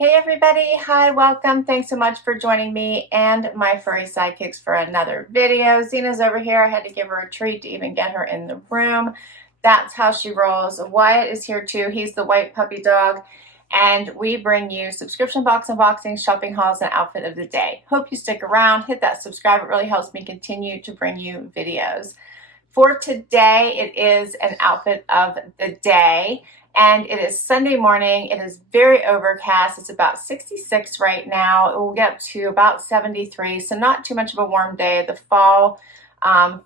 Hey everybody, hi, welcome. Thanks so much for joining me and my furry sidekicks for another video. Zena's over here. I had to give her a treat to even get her in the room. That's how she rolls. Wyatt is here too. He's the white puppy dog. And we bring you subscription box unboxings, shopping hauls, and outfit of the day. Hope you stick around. Hit that subscribe. It really helps me continue to bring you videos. For today, it is an outfit of the day. And it is Sunday morning. It is very overcast. It's about 66 right now. It will get up to about 73, so not too much of a warm day. The fall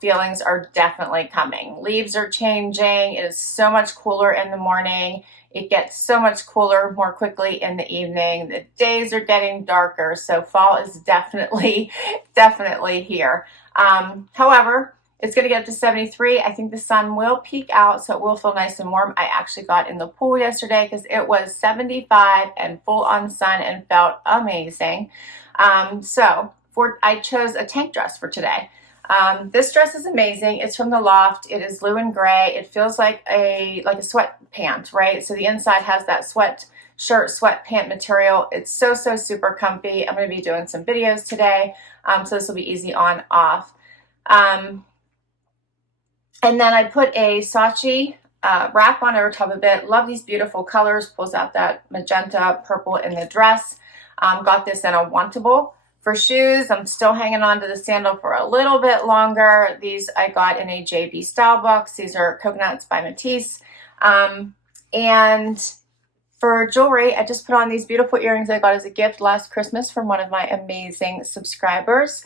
feelings are definitely coming. Leaves are changing. It is so much cooler in the morning. It gets so much cooler more quickly in the evening. The days are getting darker, so fall is definitely here. However, it's going to get up to 73. I think the sun will peak out, so it will feel nice and warm. I actually got in the pool yesterday because it was 75 and full on sun and felt amazing. I chose a tank dress for today. This dress is amazing. It's from the Loft. It is blue and gray. It feels like a sweat pant, right? So the inside has that sweatshirt, sweat pant material. It's so super comfy. I'm going to be doing some videos today, so this will be easy on, off. And then I put a Saachi wrap on over top of it. Love these beautiful colors. Pulls out that magenta purple in the dress. Got this in a Wantable. For shoes, I'm still hanging on to the sandal for a little bit longer. These I got in a JB Stylebox. These are coconuts by Matisse. And for jewelry, I just put on these beautiful earrings I got as a gift last Christmas from one of my amazing subscribers.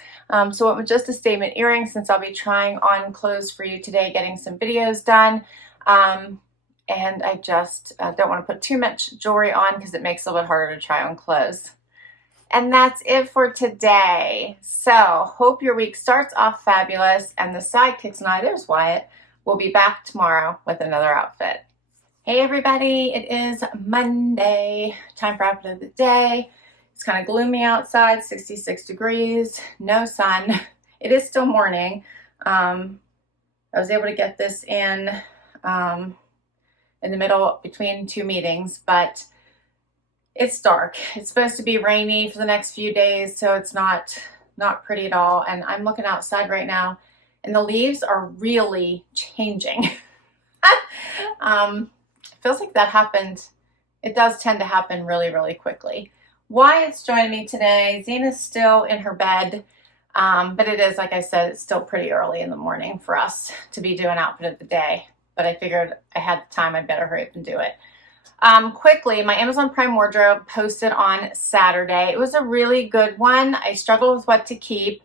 So it was just a statement earring since I'll be trying on clothes for you today, getting some videos done. And I just don't want to put too much jewelry on because it makes it a little bit harder to try on clothes. And that's it for today. So hope your week starts off fabulous. And the sidekicks and I, there's Wyatt, will be back tomorrow with another outfit. Hey everybody, it is Monday, time for outfit of the day. It's kind of gloomy outside, 66 degrees, no sun. It is still morning. I was able to get this in the middle between two meetings, but it's dark. It's supposed to be rainy for the next few days, so it's not pretty at all. And I'm looking outside right now, and the leaves are really changing. Feels like that happened. It does tend to happen really quickly. Wyatt's joining me today. Zena's still in her bed, but it is, like I said, it's still pretty early in the morning for us to be doing outfit of the day. But I figured I had the time, I'd better hurry up and do it. Quickly, my Amazon Prime wardrobe posted on Saturday. It was a really good one. I struggled with what to keep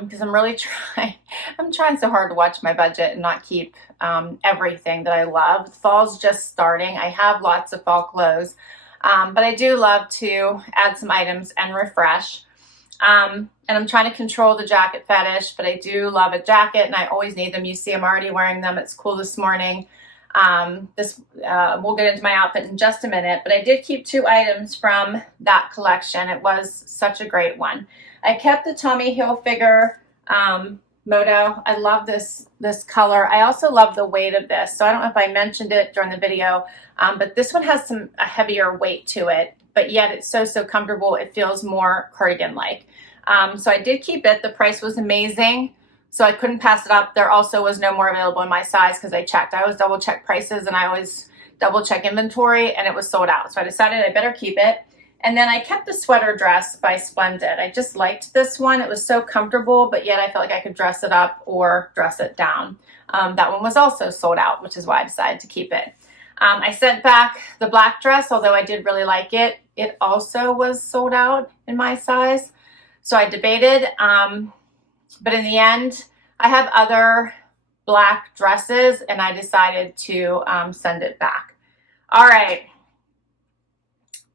because I'm really trying so hard to watch my budget and not keep everything that I love. Fall's just starting. I have lots of fall clothes, but I do love to add some items and refresh. And I'm trying to control the jacket fetish, but I do love a jacket and I always need them. You see I'm already wearing them. It's cool this morning. We'll get into my outfit in just a minute, but I did keep two items from that collection. It was such a great one. I kept the Tommy Hilfiger Moto. I love this color. I also love the weight of this. So I don't know if I mentioned it during the video, but this one has a heavier weight to it, but yet it's so comfortable. It feels more cardigan-like. So I did keep it. The price was amazing, so I couldn't pass it up. There also was no more available in my size because I checked. I always double check prices and I always double check inventory, and it was sold out. So I decided I better keep it. And then I kept the sweater dress by Splendid. I just liked this one. It was so comfortable, but yet I felt like I could dress it up or dress it down. That one was also sold out, which is why I decided to keep it. I sent back the black dress, although I did really like it. It also was sold out in my size. So I debated, but in the end, I have other black dresses and I decided to send it back. All right.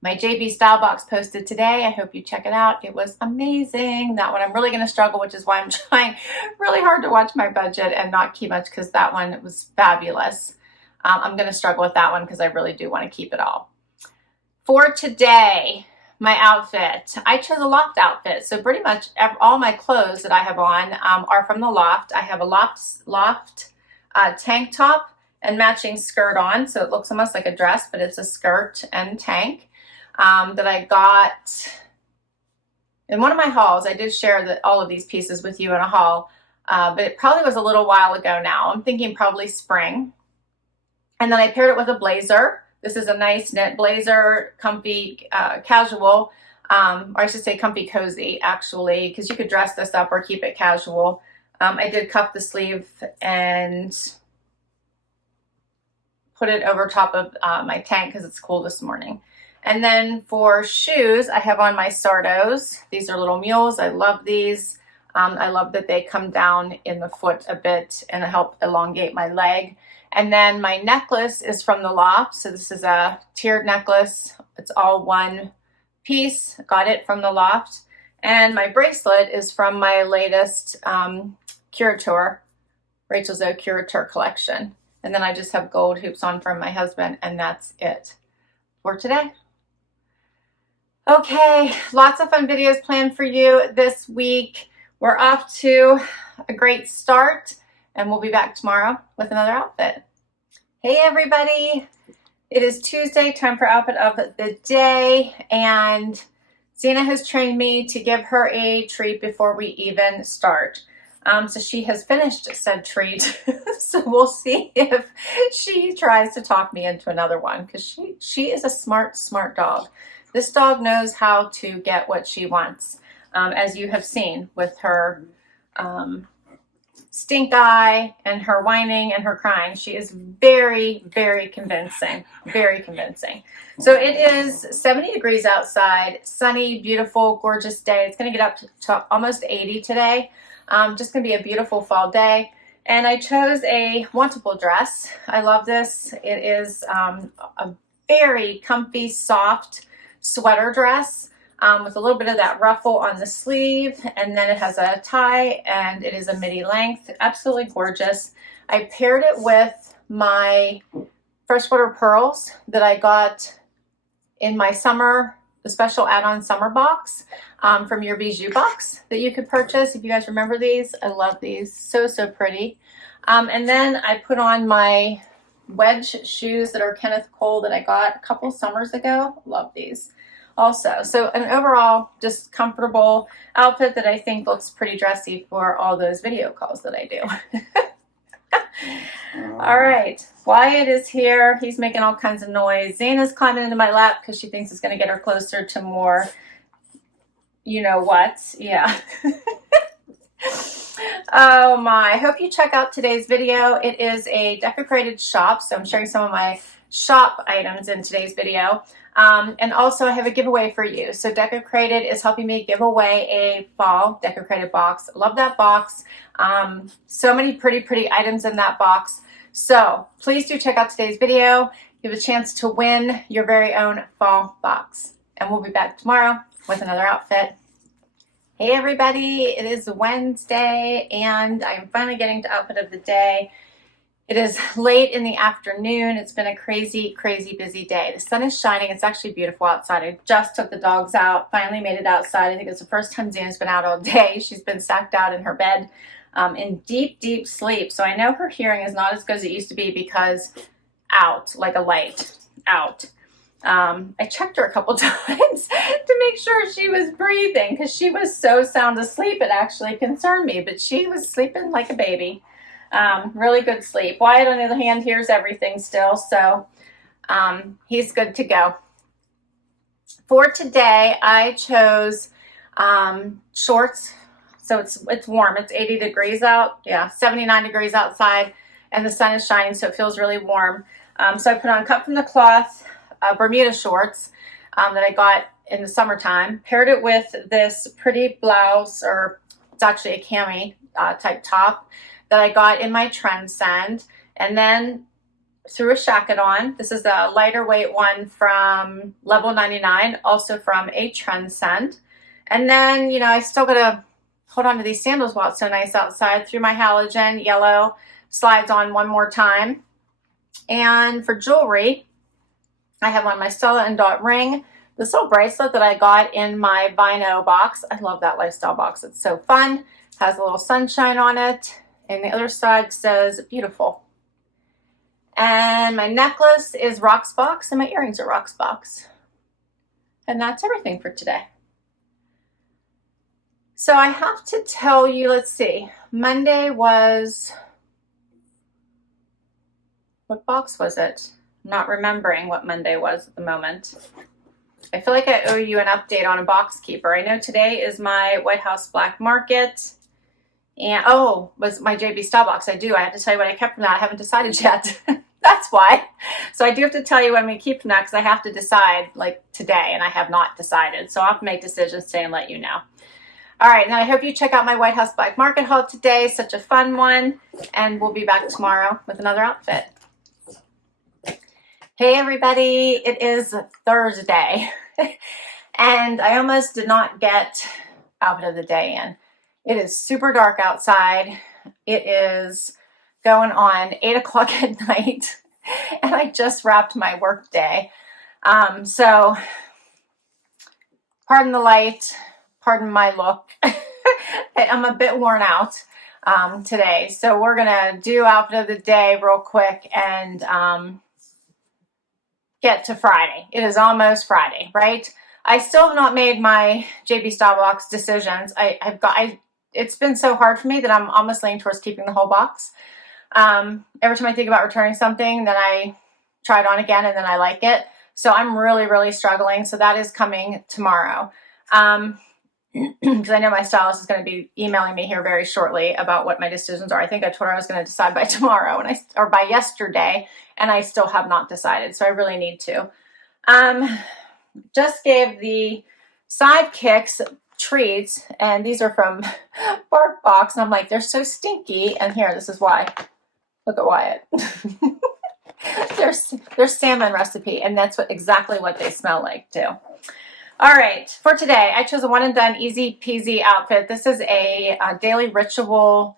My JB Stylebox posted today. I hope you check it out. It was amazing. That one I'm really going to struggle, which is why I'm trying really hard to watch my budget and not keep much, because that one was fabulous. I'm going to struggle with that one because I really do want to keep it all. For today, my outfit, I chose a Loft outfit. So pretty much all my clothes that I have on are from the Loft. I have a Loft tank top and matching skirt on. So it looks almost like a dress, but it's a skirt and tank. that I got in one of my hauls. I did share all of these pieces with you in a haul, but it probably was a little while ago now. I'm thinking probably spring. And then I paired it with a blazer. This is a nice knit blazer, comfy, casual, or I should say comfy cozy, actually, because you could dress this up or keep it casual. I did cuff the sleeve and put it over top of my tank because it's cool this morning. And then for shoes, I have on my Sardos. These are little mules. I love these. I love that they come down in the foot a bit and help elongate my leg. And then my necklace is from the Loft. So this is a tiered necklace. It's all one piece. Got it from the Loft. And my bracelet is from my latest Curateur, Rachel Zoe Curateur collection. And then I just have gold hoops on from my husband, and that's it for today. Okay, lots of fun videos planned for you this week. We're off to a great start, and we'll be back tomorrow with another outfit. Hey everybody, it is Tuesday, time for outfit of the day, and Zena has trained me to give her a treat before we even start. So she has finished said treat, so we'll see if she tries to talk me into another one, because she is a smart dog. This dog knows how to get what she wants, as you have seen with her stink eye and her whining and her crying. She is very, very convincing, very convincing. So it is 70 degrees outside, sunny, beautiful, gorgeous day. It's going to get up to almost 80 today. Just going to be a beautiful fall day. And I chose a Wantable dress. I love this. It is a very comfy, soft sweater dress with a little bit of that ruffle on the sleeve. And then it has a tie and it is a midi length. Absolutely gorgeous. I paired it with my freshwater pearls that I got in my summer, the special add-on summer box from your Bijoux Box that you could purchase. If you guys remember these, I love these. So, so pretty. And then I put on my wedge shoes that are Kenneth Cole that I got a couple summers ago. Love these also. So an overall just comfortable outfit that I think looks pretty dressy for all those video calls that I do. All right, Wyatt is here. He's making all kinds of noise. Zena's climbing into my lap because she thinks it's going to get her closer to more, you know what? Yeah. Oh my, I hope you check out today's video. It is a decorated shop, so I'm sharing some of my shop items in today's video. And also I have a giveaway for you. So Decorated is helping me give away a fall decorated box. Love that box. So many pretty items in that box. So please do check out today's video. You have a chance to win your very own fall box. And we'll be back tomorrow with another outfit. Hey everybody, it is Wednesday and I'm finally getting to outfit of the day. It is late in the afternoon. It's been a crazy busy day. The sun is shining. It's actually beautiful outside. I just took the dogs out, finally made it outside. I think it's the first time Zena's been out all day. She's been sacked out in her bed in deep sleep. So I know her hearing is not as good as it used to be because out, like a light, out. I checked her a couple times to make sure she was breathing because she was so sound asleep it actually concerned me, but she was sleeping like a baby. Really good sleep. Wyatt, on the other hand, hears everything still, so he's good to go. For today, I chose shorts. So it's warm. It's 80 degrees out. Yeah, 79 degrees outside, and the sun is shining, so it feels really warm. So I put on cut from the cloth Bermuda shorts that I got in the summertime. Paired it with this pretty blouse, or it's actually a cami type top that I got in my Trendsend, and then threw a Shacket on. This is a lighter weight one from Level 99, also from a Trendsend. And then, you know, I still gotta hold on to these sandals while it's so nice outside. Threw my Halogen yellow slides on one more time. And for jewelry, I have on my Stella and Dot ring, this little bracelet that I got in my Vinyl box. I love that lifestyle box. It's so fun. Has a little sunshine on it. And the other side says beautiful. And my necklace is Rocksbox and my earrings are Rocksbox. And that's everything for today. So I have to tell you, let's see, Monday was, what box was it? I'm not remembering what Monday was at the moment. I feel like I owe you an update on a box keeper. I know today is my White House Black Market. And oh, was my JB Stylebox. I do. I have to tell you what I kept from that. I haven't decided yet. That's why. So I do have to tell you when we keep from that because I have to decide like today, and I have not decided. So I'll have to make decisions today and let you know. All right, and I hope you check out my White House Black Market haul today. Such a fun one. And we'll be back tomorrow with another outfit. Hey everybody, it is Thursday. And I almost did not get outfit of the day in. It is super dark outside. It is going on 8 o'clock at night. And I just wrapped my work day. So pardon the light, pardon my look. I'm a bit worn out today. So we're gonna do outfit of the day real quick and get to Friday. It is almost Friday, right? I still have not made my JB Stylebox decisions. It's been so hard for me that I'm almost leaning towards keeping the whole box. Every time I think about returning something, then I try it on again and then I like it. So I'm really, really struggling. So that is coming tomorrow. Because I know my stylist is going to be emailing me here very shortly about what my decisions are. I think I told her I was going to decide by tomorrow or by yesterday, and I still have not decided. So I really need to. Just gave the sidekicks treats, and these are from Rocksbox, and I'm like, they're so stinky. And here, this is why. Look at Wyatt. They're salmon recipe, and that's exactly what they smell like too. All right, for today, I chose a one and done easy peasy outfit. This is a daily ritual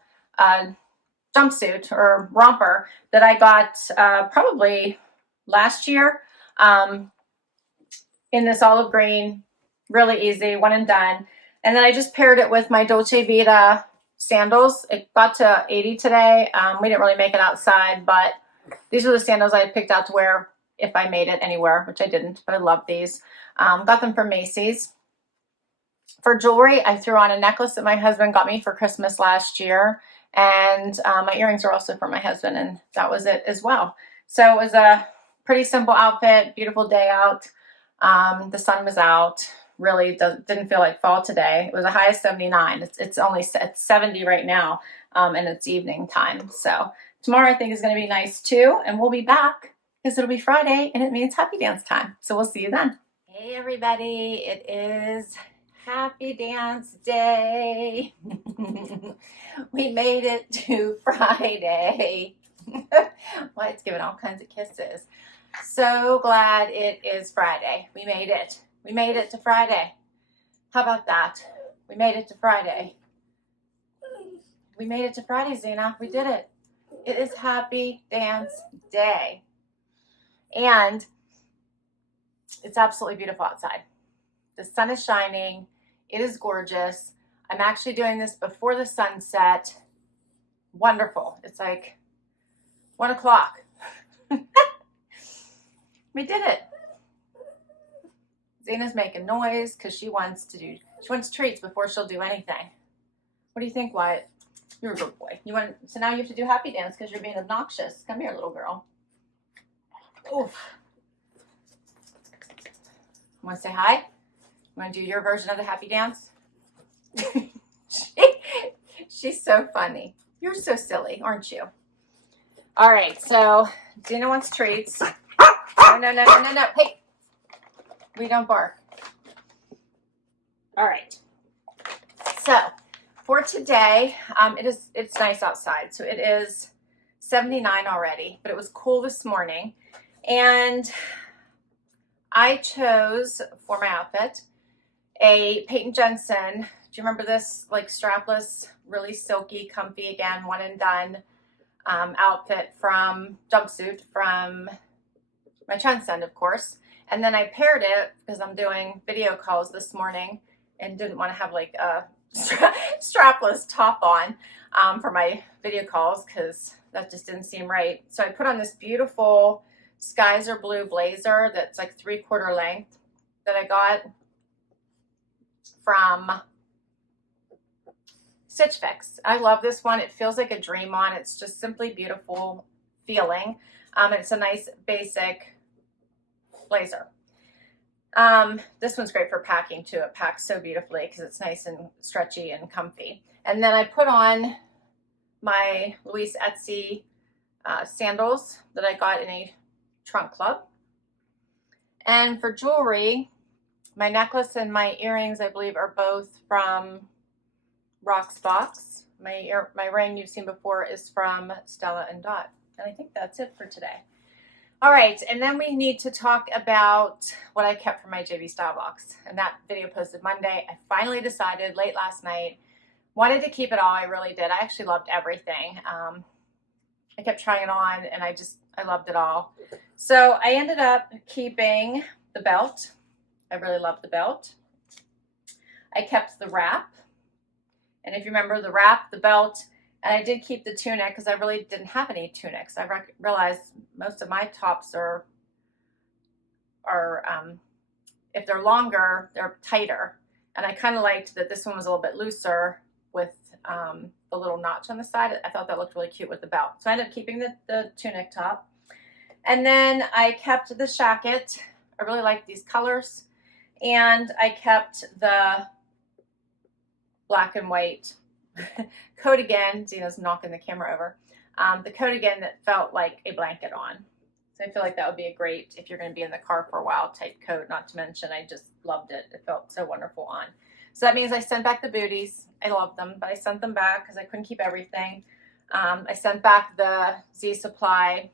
jumpsuit or romper that I got probably last year in this olive green, really easy, one and done. And then I just paired it with my Dolce Vita sandals. It got to 80 today. We didn't really make it outside, but these were the sandals I picked out to wear if I made it anywhere, which I didn't, but I love these. Got them from Macy's. For jewelry, I threw on a necklace that my husband got me for Christmas last year. And my earrings are also from my husband, and that was it as well. So it was a pretty simple outfit, beautiful day out. The sun was out. Really didn't feel like fall today. It was a high of 79. It's only at 70 right now, and it's evening time. So tomorrow I think is going to be nice too, and we'll be back because it'll be Friday, and it means happy dance time. So we'll see you then. Hey everybody, it is Happy Dance Day. We made it to Friday. Well, it's giving all kinds of kisses. So glad it is Friday. We made it. We made it to Friday. How about that? We made it to Friday. We made it to Friday, Zena. We did it. It is Happy Dance Day. And it's absolutely beautiful outside. The sun is shining. It is gorgeous. I'm actually doing this before the sunset. Wonderful. It's like 1 o'clock. We did it. Zena's making noise because she wants treats before she'll do anything. What do you think, Wyatt? You're a good boy. So now you have to do happy dance because you're being obnoxious. Come here, little girl. Oof. Want to say hi? Want to do your version of the happy dance? She's so funny. You're so silly, aren't you? All right, so Zena wants treats. No. Hey, we don't bark. All right. So for today, it's nice outside. So it is 79 already, but it was cool this morning. And I chose for my outfit a Peyton Jensen. Do you remember this like strapless, really silky, comfy, again, one and done outfit from Jumpsuit from my Trendsend, of course. And then I paired it because I'm doing video calls this morning and didn't want to have like a strapless top on for my video calls because that just didn't seem right. So I put on this beautiful Skies Are Blue blazer that's like 3/4 length. that I got from Stitch Fix. I love this one. It feels like a dream on. It's just simply beautiful feeling. It's a nice basic blazer. This one's great for packing too. It packs so beautifully because it's nice and stretchy and comfy. And then I put on my Louise etCie sandals that I got in a trunk club. And for jewelry, my necklace and my earrings, I believe, are both from Rocksbox. My ring you've seen before is from Stella and Dot. And I think that's it for today. All right, and then we need to talk about what I kept from my JB Stylebox. And that video posted Monday. I finally decided late last night, wanted to keep it all. I really did. I actually loved everything. I kept trying it on and I loved it all. So I ended up keeping the belt. I really loved the belt. I kept the wrap. And if you remember, the wrap, the belt, and I did keep the tunic because I really didn't have any tunics. I realized most of my tops are if they're longer, they're tighter. And I kind of liked that this one was a little bit looser with the little notch on the side. I thought that looked really cute with the belt. So I ended up keeping the tunic top. And then I kept the Shacket. I really like these colors. And I kept the black and white coat again. Zina's knocking the camera over. The coat again that felt like a blanket on. So I feel like that would be a great, if you're going to be in the car for a while, type coat. Not to mention, I just loved it. It felt so wonderful on. So that means I sent back the booties. I love them, but I sent them back because I couldn't keep everything. I sent back the Z Supply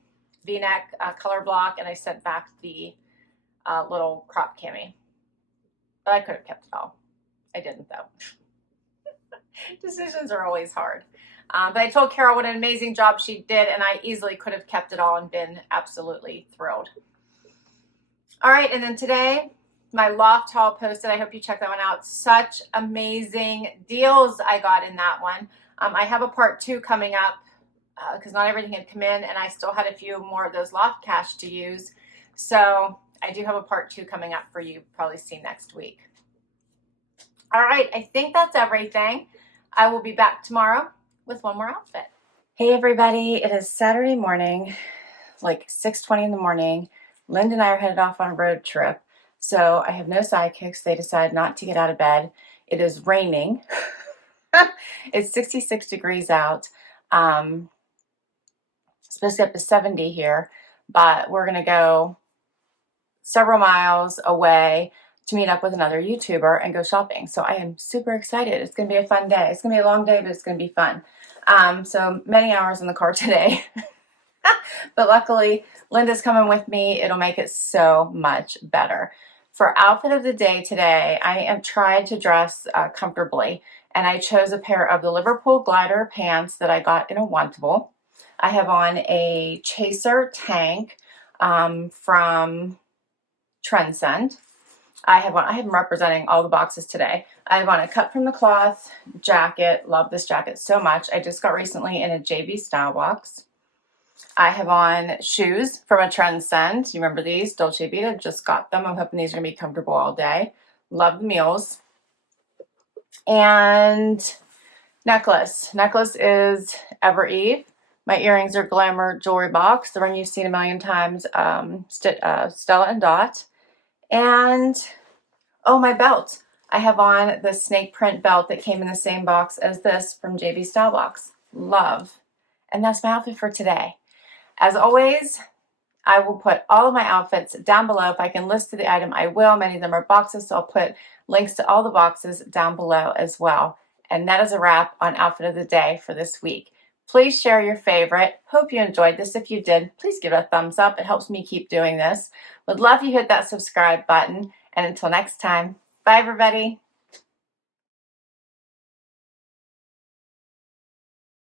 V-neck color block, and I sent back the little crop cami. But I could have kept it all. I didn't, though. Decisions are always hard. But I told Carol what an amazing job she did, and I easily could have kept it all and been absolutely thrilled. All right, and then today, my Loft haul posted. I hope you check that one out. Such amazing deals I got in that one. I have a part 2 coming up because not everything had come in, and I still had a few more of those Loft cash to use. So I do have a part 2 coming up for you, probably see next week. All right, I think that's everything. I will be back tomorrow with one more outfit. Hey everybody, it is Saturday morning, like 6:20 in the morning. Linda and I are headed off on a road trip. So I have no sidekicks. They decided not to get out of bed. It is raining. It's 66 degrees out. It's supposed to get up to 70 here, but we're going to go several miles away to meet up with another YouTuber and go shopping. So I am super excited. It's going to be a fun day. It's going to be a long day, but it's going to be fun. So many hours in the car today. But luckily, Linda's coming with me. It'll make it so much better. For outfit of the day today, I am trying to dress comfortably. And I chose a pair of the Liverpool glider pants that I got in a Wantable. I have on a chaser tank from Trendsend. I have been representing all the boxes today. I have on a cut from the cloth jacket. Love this jacket so much. I just got recently in a JB Stylebox. I have on shoes from a Trendsend. You remember these? Dolce Vita. Just got them. I'm hoping these are going to be comfortable all day. Love the mules. And necklace. Necklace is Evereve. My earrings are Glamour Jewelry Box. The one you've seen a million times. Stella and Dot. And, oh, my belt. I have on the snake print belt that came in the same box as this from JB Stylebox. Love. And that's my outfit for today. As always, I will put all of my outfits down below. If I can list the item, I will. Many of them are boxes, so I'll put links to all the boxes down below as well. And that is a wrap on outfit of the day for this week. Please share your favorite. Hope you enjoyed this. If you did, please give it a thumbs up. It helps me keep doing this. Would love you hit that subscribe button. And until next time, bye everybody.